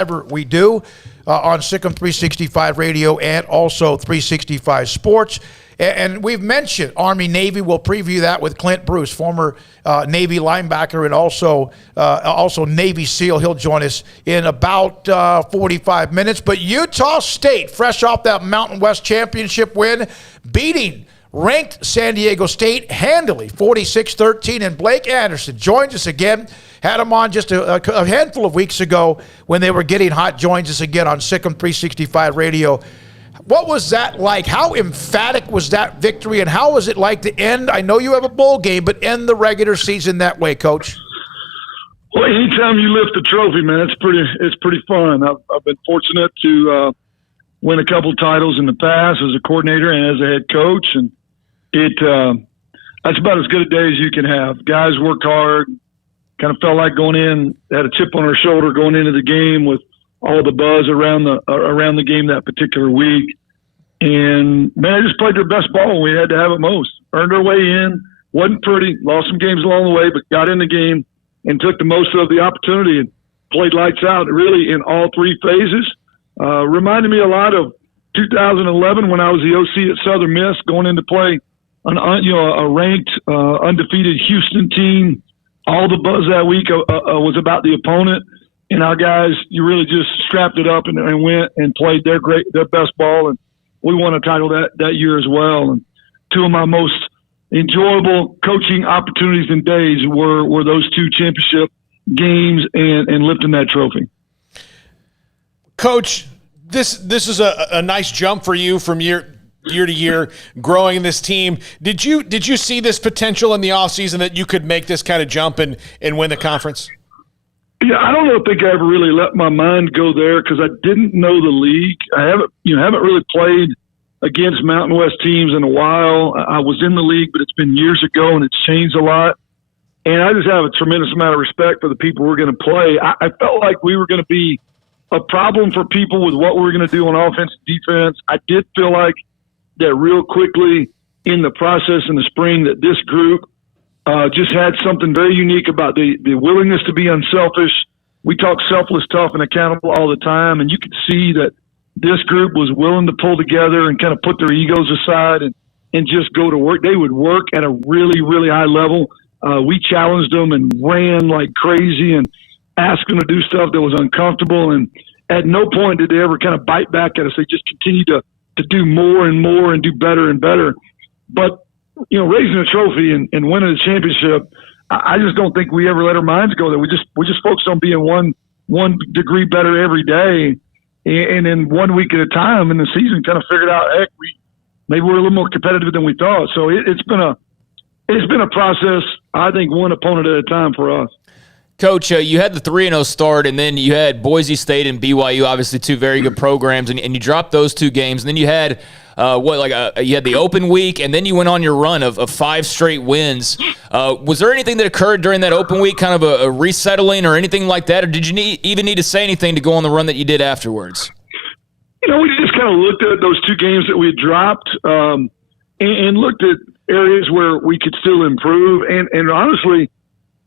whatever we do on Sikkim 365 Radio and also 365 Sports. And we've mentioned Army-Navy. We'll preview that with Clint Bruce, former Navy linebacker and also Navy SEAL. He'll join us in about 45 minutes. But Utah State, fresh off that Mountain West Championship win, beating ranked San Diego State handily, 46-13. And Blake Anderson joins us again. Had him on just a handful of weeks ago when they were getting hot. Joins us again on Sikkim 365 Radio. What was that like? How emphatic was that victory, and how was it like to end? I know you have a bowl game, but end the regular season that way, Coach. Well, anytime you lift the trophy, man, it's pretty fun. I've been fortunate to win a couple titles in the past as a coordinator and as a head coach, and that's about as good a day as you can have. Guys worked hard, kind of felt like going in, had a chip on our shoulder going into the game with all the buzz around the game that particular week. And, man, I just played their best ball when we had to have it most. Earned our way in. Wasn't pretty. Lost some games along the way, but got in the game and took the most of the opportunity and played lights out really in all three phases. Reminded me a lot of 2011 when I was the OC at Southern Miss going in to play a ranked, undefeated Houston team. All the buzz that week was about the opponent. And our guys, you really just strapped it up and went and played their best ball. And we won a title that year as well. And two of my most enjoyable coaching opportunities and days were those two championship games and lifting that trophy. Coach, this is a nice jump for you from year to year, growing this team. Did you see this potential in the offseason that you could make this kind of jump and win the conference? Yeah, I don't think I ever really let my mind go there because I didn't know the league. I haven't really played against Mountain West teams in a while. I was in the league, but it's been years ago and it's changed a lot. And I just have a tremendous amount of respect for the people we're going to play. I felt like we were going to be a problem for people with what we were going to do on offense and defense. I did feel like that real quickly in the process in the spring that this group just had something very unique about the willingness to be unselfish. We talk selfless, tough, and accountable all the time, and you could see that this group was willing to pull together and kind of put their egos aside and just go to work. They would work at a really, really high level. We challenged them and ran like crazy and asked them to do stuff that was uncomfortable, and at no point did they ever kind of bite back at us. They just continued to do more and more and do better and better. But raising a trophy and winning a championship, I just don't think we ever let our minds go there. We just focused on being one degree better every day, and then 1 week at a time in the season, kind of figured out, heck, maybe we're a little more competitive than we thought. So it's been a process. I think one opponent at a time for us. Coach, you had the 3-0 start, and then you had Boise State and BYU, obviously two very good programs, and you dropped those two games. And then you had you had the open week, and then you went on your run of 5 straight wins. Was there anything that occurred during that open week, kind of a resettling or anything like that, or did you even need to say anything to go on the run that you did afterwards? We just kind of looked at those two games that we had dropped and looked at areas where we could still improve, and honestly –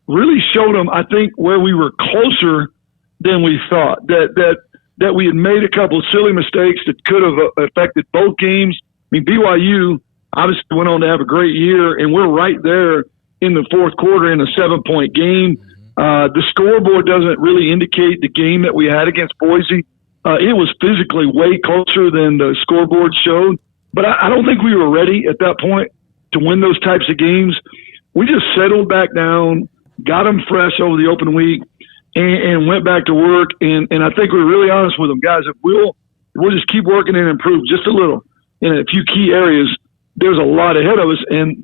really showed them, I think, where we were closer than we thought. That we had made a couple of silly mistakes that could have affected both games. I mean, BYU obviously went on to have a great year, and we're right there in the fourth quarter in a 7-point game. The scoreboard doesn't really indicate the game that we had against Boise. It was physically way closer than the scoreboard showed. But I don't think we were ready at that point to win those types of games. We just settled back down, got them fresh over the open week, and went back to work. And I think we were really honest with them, guys. If we'll just keep working and improve just a little in a few key areas, there's a lot ahead of us. And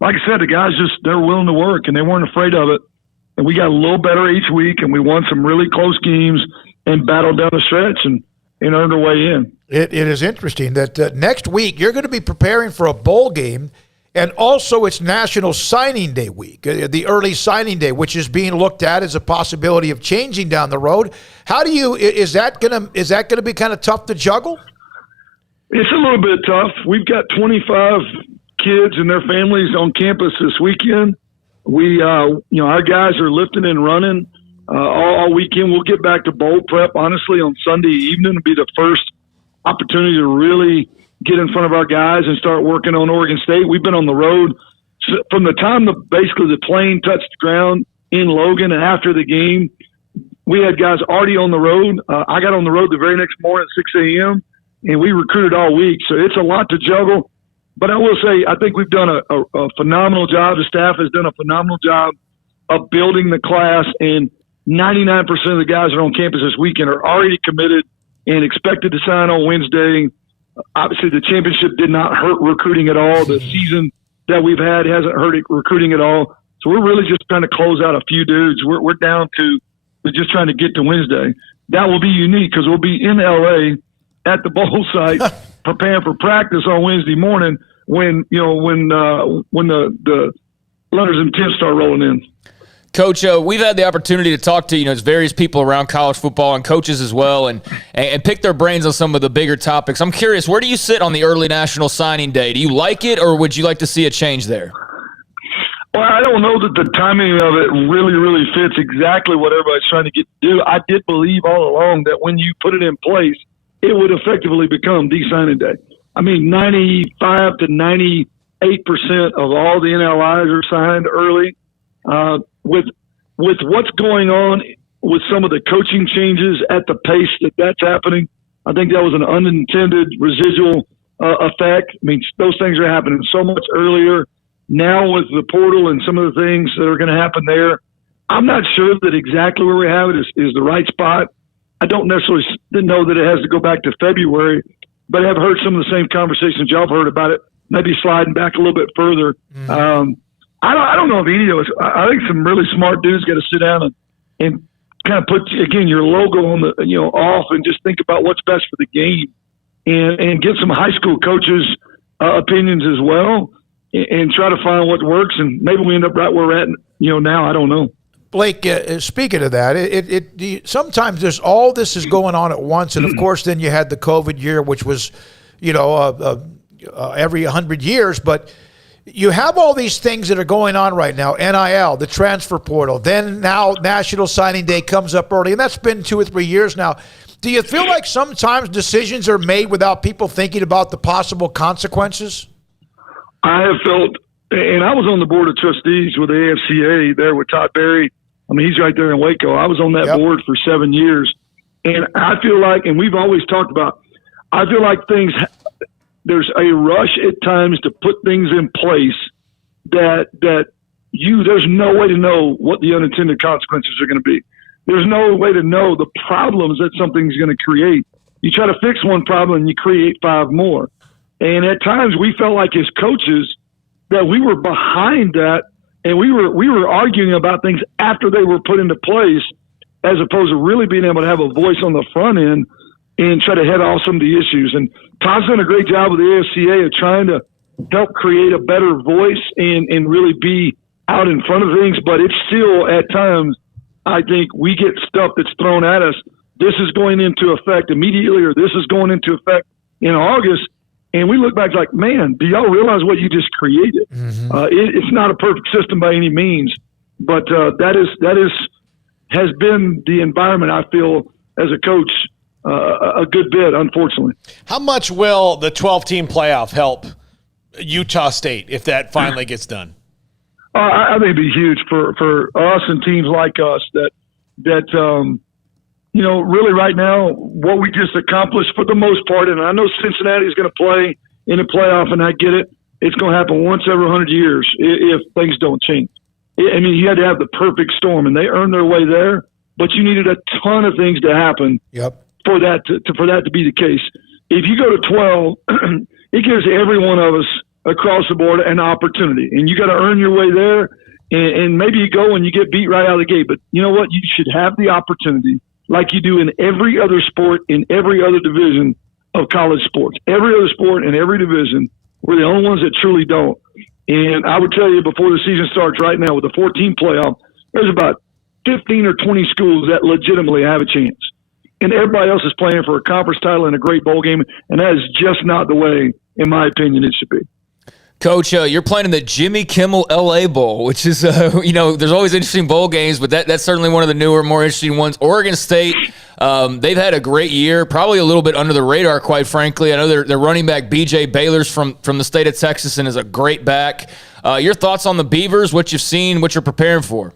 like I said, the guys they're willing to work, and they weren't afraid of it. And we got a little better each week, and we won some really close games and battled down the stretch and earned our way in. It is interesting that next week you're going to be preparing for a bowl game. And also it's National Signing Day week, the early signing day, which is being looked at as a possibility of changing down the road. Is that gonna be kind of tough to juggle? It's a little bit tough. We've got 25 kids and their families on campus this weekend. We, our guys are lifting and running. all weekend. We'll get back to bowl prep, honestly, on Sunday evening. It'll be the first opportunity to really get in front of our guys and start working on Oregon State. We've been on the road from the time basically the plane touched ground in Logan and after the game. We had guys already on the road. I got on the road the very next morning at 6 a.m., and we recruited all week. So it's a lot to juggle. But I will say I think we've done a phenomenal job. The staff has done a phenomenal job of building the class, and 99% of the guys that are on campus this weekend are already committed and expected to sign on Wednesday. Obviously, the championship did not hurt recruiting at all. The season that we've had hasn't hurt recruiting at all. So we're really just trying to close out a few dudes. We're down to just trying to get to Wednesday. That will be unique because we'll be in L.A. at the bowl site preparing for practice on Wednesday morning when the letters of intent start rolling in. Coach, we've had the opportunity to talk to various people around college football and coaches as well, and pick their brains on some of the bigger topics. I'm curious, where do you sit on the early national signing day? Do you like it, or would you like to see a change there? Well, I don't know that the timing of it really fits exactly what everybody's trying to get to do. I did believe all along that when you put it in place, it would effectively become the signing day. I mean, 95 to 98% of all the NLIs are signed early. With what's going on with some of the coaching changes at the pace that's happening, I think that was an unintended residual effect. I mean, those things are happening so much earlier. Now with the portal and some of the things that are going to happen there, I'm not sure that exactly where we have it is the right spot. I don't necessarily know that it has to go back to February, but I've heard some of the same conversations y'all have heard about it, maybe sliding back a little bit further. I don't know if any of us. I think some really smart dudes got to sit down and kind of put again your logo on the off and just think about what's best for the game, and get some high school coaches' opinions as well, and try to find what works. And maybe we end up right where we're at now. I don't know. Blake, speaking of that, sometimes there's all this is going on at once, and of course, then you had the COVID year, which was, every 100 years. But you have all these things that are going on right now: NIL, the transfer portal. Then now National Signing Day comes up early, and that's been 2 or 3 years now. Do you feel like sometimes decisions are made without people thinking about the possible consequences? I have felt, and I was on the board of trustees with the AFCA there with Todd Berry. I mean, he's right there in Waco. I was on that board for 7 years. And I feel like, and we've always talked about, I feel like there's a rush at times to put things in place that there's no way to know what the unintended consequences are going to be. There's no way to know the problems that something's going to create. You try to fix one problem and you create 5 more. And at times we felt like as coaches that we were behind that, and we were arguing about things after they were put into place, as opposed to really being able to have a voice on the front end and try to head off some of the issues. And Todd's done a great job with the AFCA of trying to help create a better voice and really be out in front of things. But it's still, at times, I think we get stuff that's thrown at us. This is going into effect immediately, or this is going into effect in August. And we look back like, man, do y'all realize what you just created? It's not a perfect system by any means, but that has been the environment, I feel, as a coach, a good bit, unfortunately. How much will the 12-team playoff help Utah State if that finally gets done? I think it'd be huge for us and teams like us that really right now, what we just accomplished for the most part, and I know Cincinnati is going to play in the playoff, and I get it. It's going to happen once every 100 years if things don't change. I mean, you had to have the perfect storm, and they earned their way there, but you needed a ton of things to happen for that to be the case. If you go to 12, it gives every one of us across the board an opportunity, and you got to earn your way there, and maybe you go and you get beat right out of the gate. But you know what? You should have the opportunity, like you do in every other sport, in every other division of college sports. Every other sport and every division, we're the only ones that truly don't. And I would tell you, before the season starts right now with the 14 playoff, there's about 15 or 20 schools that legitimately have a chance. And everybody else is playing for a conference title and a great bowl game, and that is just not the way, in my opinion, it should be. Coach, you're playing in the Jimmy Kimmel LA Bowl, which is, there's always interesting bowl games, but that's certainly one of the newer, more interesting ones. Oregon State, they've had a great year, probably a little bit under the radar, quite frankly. I know their running back, B.J. Baylor's from the state of Texas and is a great back. Your thoughts on the Beavers, what you've seen, what you're preparing for?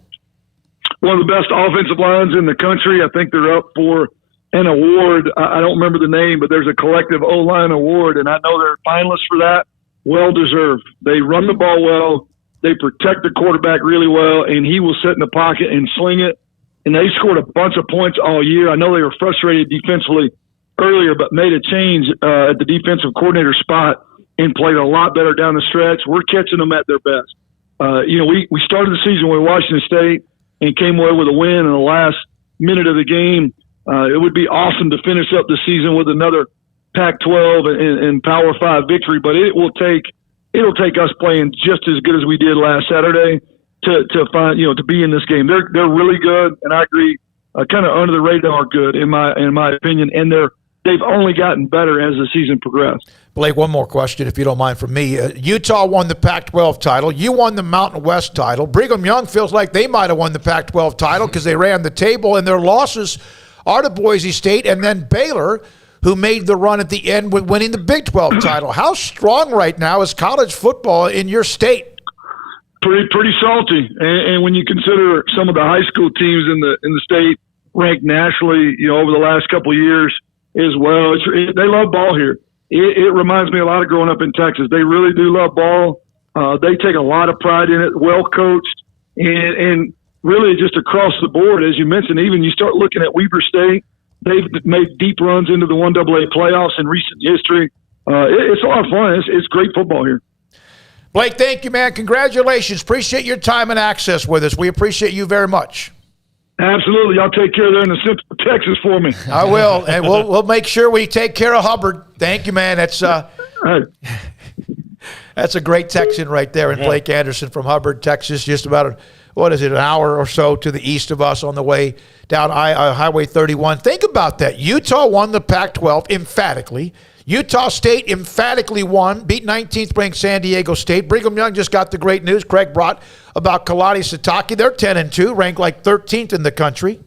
One of the best offensive lines in the country. I think they're up for an award. I don't remember the name, but there's a collective O-line award, and I know they're finalists for that. Well-deserved. They run the ball well. They protect the quarterback really well, and he will sit in the pocket and sling it. And they scored a bunch of points all year. I know they were frustrated defensively earlier, but made a change at the defensive coordinator spot and played a lot better down the stretch. We're catching them at their best. We started the season with Washington State and came away with a win in the last minute of the game. It would be awesome to finish up the season with another Pac-12 and Power 5 victory, but it'll take us playing just as good as we did last Saturday to find to be in this game. They're really good, and I agree, kind of under the radar good in my opinion, and they've only gotten better as the season progressed. Blake, one more question, if you don't mind, from me. Utah won the Pac-12 title. You won the Mountain West title. Brigham Young feels like they might have won the Pac-12 title because they ran the table, and their losses are to Boise State and then Baylor, who made the run at the end with winning the Big 12 title. How strong right now is college football in your state? Pretty salty, and when you consider some of the high school teams in the state ranked nationally, over the last couple of years as well, they love ball here. It reminds me a lot of growing up in Texas. They really do love ball. They take a lot of pride in it. Well coached, and really just across the board, as you mentioned. Even you start looking at Weber State. They've made deep runs into the 1AA playoffs in recent history. It's a lot of fun. It's great football here. Blake, thank you, man. Congratulations. Appreciate your time and access with us. We appreciate you very much. Absolutely. Y'all take care there in the Central Texas for me. I will, and we'll make sure we take care of Hubbard. Thank you, man. That's a great Texan right there, and Blake Anderson from Hubbard, Texas, just about an hour or so to the east of us on the way down Highway 31. Think about that. Utah won the Pac-12 emphatically. Utah State emphatically won, beat 19th ranked San Diego State. Brigham Young just got the great news Craig brought about Kalani Sitake. They're 10-2, ranked like 13th in the country.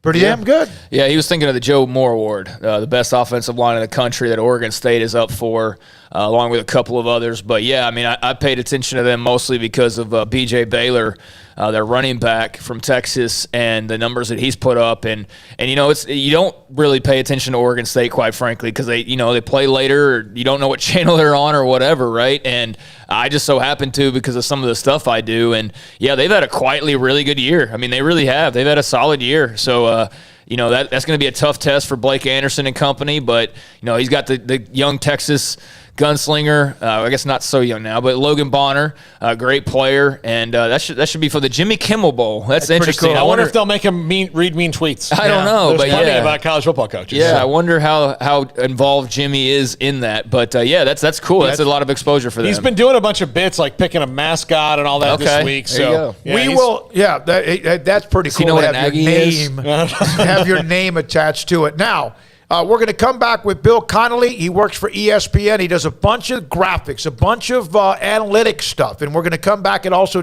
Pretty damn good. Yeah, he was thinking of the Joe Moore Award, the best offensive line in the country that Oregon State is up for, along with a couple of others. But, yeah, I mean, I paid attention to them mostly because of B.J. Baylor, their running back from Texas, and the numbers that he's put up. And you don't really pay attention to Oregon State, quite frankly, because they play later, or you don't know what channel they're on or whatever, right? And I just so happen to because of some of the stuff I do. And, yeah, they've had a quietly really good year. I mean, they really have. They've had a solid year. So, that's going to be a tough test for Blake Anderson and company. But, he's got the young Texas gunslinger, I guess not so young now, but Logan Bonner, a great player, and that should be for the Jimmy Kimmel Bowl. That's interesting. Cool. I wonder if they'll make him read mean tweets. I don't know, There's but plenty about college football coaches. Yeah, I wonder how involved Jimmy is in that. But that's cool. That's a lot of exposure for them. He's been doing a bunch of bits like picking a mascout and all that this week. There you go. Yeah, we will. Yeah, that's pretty cool. You know to have your name, have your name attached to it. Now, we're going to come back with Bill Connolly. He works for ESPN. He does a bunch of graphics, a bunch of analytic stuff, and we're going to come back and also